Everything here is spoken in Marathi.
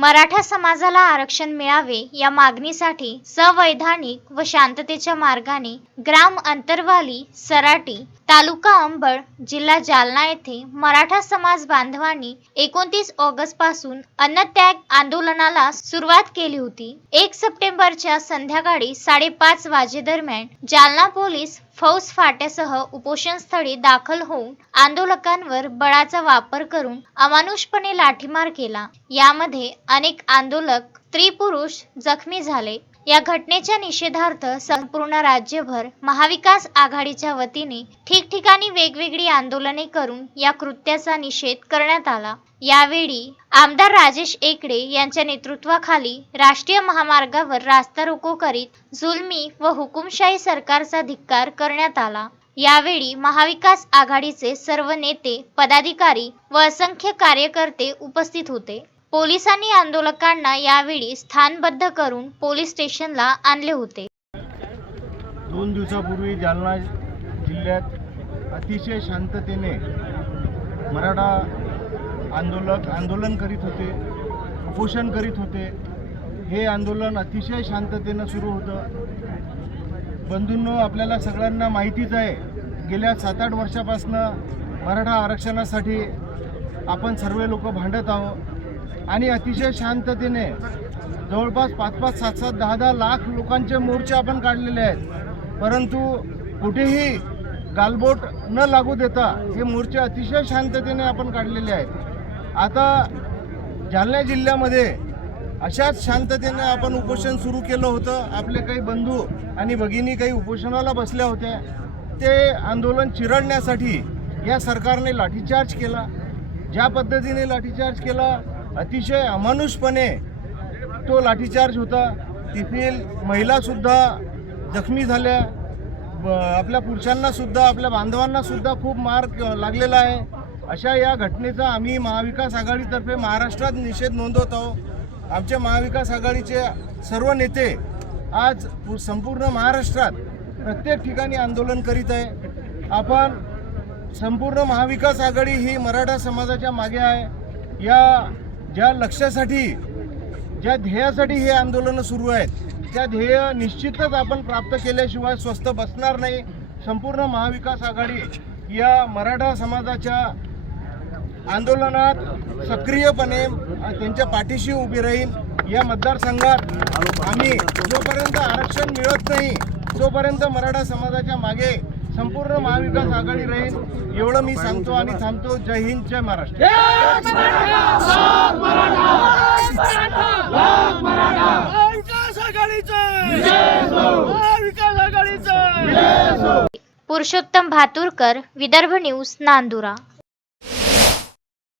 मराठा समाजाला आरक्षण मिळावे या मागणीसाठी संवैधानिक व शांततेच्या मार्गाने ग्राम अंतरवाली सराटी तालुका अंबड जिल्हा जालना येथे मराठा समाज बांधवांनी एकोणतीस ऑगस्टपासून अन्नत्याग आंदोलनाला सुरुवात केली होती. एक सप्टेंबरच्या संध्याकाळी साडेपाच वाजेदरम्यान जालना पोलीस फौज फाट्यासह उपोषणस्थळी दाखल होऊन आंदोलकांवर बळाचा वापर करून अमानुषपणे लाठीमार केला. यामध्ये अनेक आंदोलक स्त्री पुरुष जखमी झाले. या घटनेच्या निषेधार्थ संपूर्ण राज्यभर महाविकास आघाडीच्या वतीने ठिकठिकाणी वेगवेगळी आंदोलने करून या कृत्याचा निषेध करण्यात आला. यावेळी आमदार राजेश एकडे यांच्या नेतृत्वाखाली राष्ट्रीय महामार्गावर रास्ता रोको करीत जुलमी व हुकुमशाही सरकारचा धिक्कार करण्यात आला. यावेळी महाविकास आघाडीचे सर्व नेते पदाधिकारी व असंख्य कार्यकर्ते उपस्थित होते. पोलिसांनी आंदोलकांना यावेळी स्थानबद्ध करून पोलीस स्टेशनला आणले होते. दोन दिवसापूर्वी जालना जिल्ह्यात अतिशय शांततेने मराठा आंदोलक आंदोलन करीत होते उपोषण करीत होते. हे आंदोलन अतिशय शांततेनं सुरू होतं. बंधूंनो आपल्याला सगळ्यांना माहितीच आहे गेल्या सात आठ वर्षापासनं मराठा आरक्षणासाठी आपण सर्व लोक भांडत आहोत. आणि अतिशय शांततेने जवळपास पाच पाच सात सात दहा दहा लाख लोकांचे मोर्चे आपण काढलेले आहेत. परंतु कुठेही गालबोट न लागू देता हे मोर्चे अतिशय शांततेने आपण काढलेले आहेत. आता जालना जिल्ह्यामध्ये अशाच शांततेने आपण उपोषण सुरू केलं होतं. आपले काही बंधू आणि भगिनी काही उपोषणाला बसल्या होत्या. ते आंदोलन चिरडण्यासाठी या सरकारने लाठीचार्ज केला. ज्या पद्धतीने लाठीचार्ज केला अतिशय अमानुषपणे तो लाठीचार्ज होता. तेथील महिलासुद्धा जखमी झाल्या. ब- आपल्या पुरुषांनासुद्धा आपल्या बांधवांनासुद्धा खूप मार लागलेला आहे. अशा या घटनेचा आम्ही महाविकास आघाडीतर्फे महाराष्ट्रात निषेध नोंदवत आहोत. आमच्या महाविकास आघाडीचे सर्व नेते आज पु- संपूर्ण महाराष्ट्रात प्रत्येक ठिकाणी आंदोलन करीत आहे. आपण संपूर्ण महाविकास आघाडी ही मराठा समाजाच्या मागे आहे. या ज्या लक्ष्यासाठी ज्या ध्येयासाठी हे आंदोलनं सुरू आहेत त्या ध्येय निश्चितच आपण प्राप्त केल्याशिवाय स्वस्त बसणार नाही. संपूर्ण महाविकास आघाडी या मराठा समाजाच्या आंदोलनात सक्रियपणे त्यांच्या पाठीशी उभी राहील. या मतदारसंघात आम्ही जोपर्यंत आरक्षण मिळत नाही तोपर्यंत मराठा समाजाच्या मागे संपूर्ण महाविकास आघाडी राहील. एवढं मी सांगतो आणि थांबतो. जय हिंद जय महाराष्ट्र. पुरुषोत्तम भातुरकर विदर्भ न्यूज नांदुरा.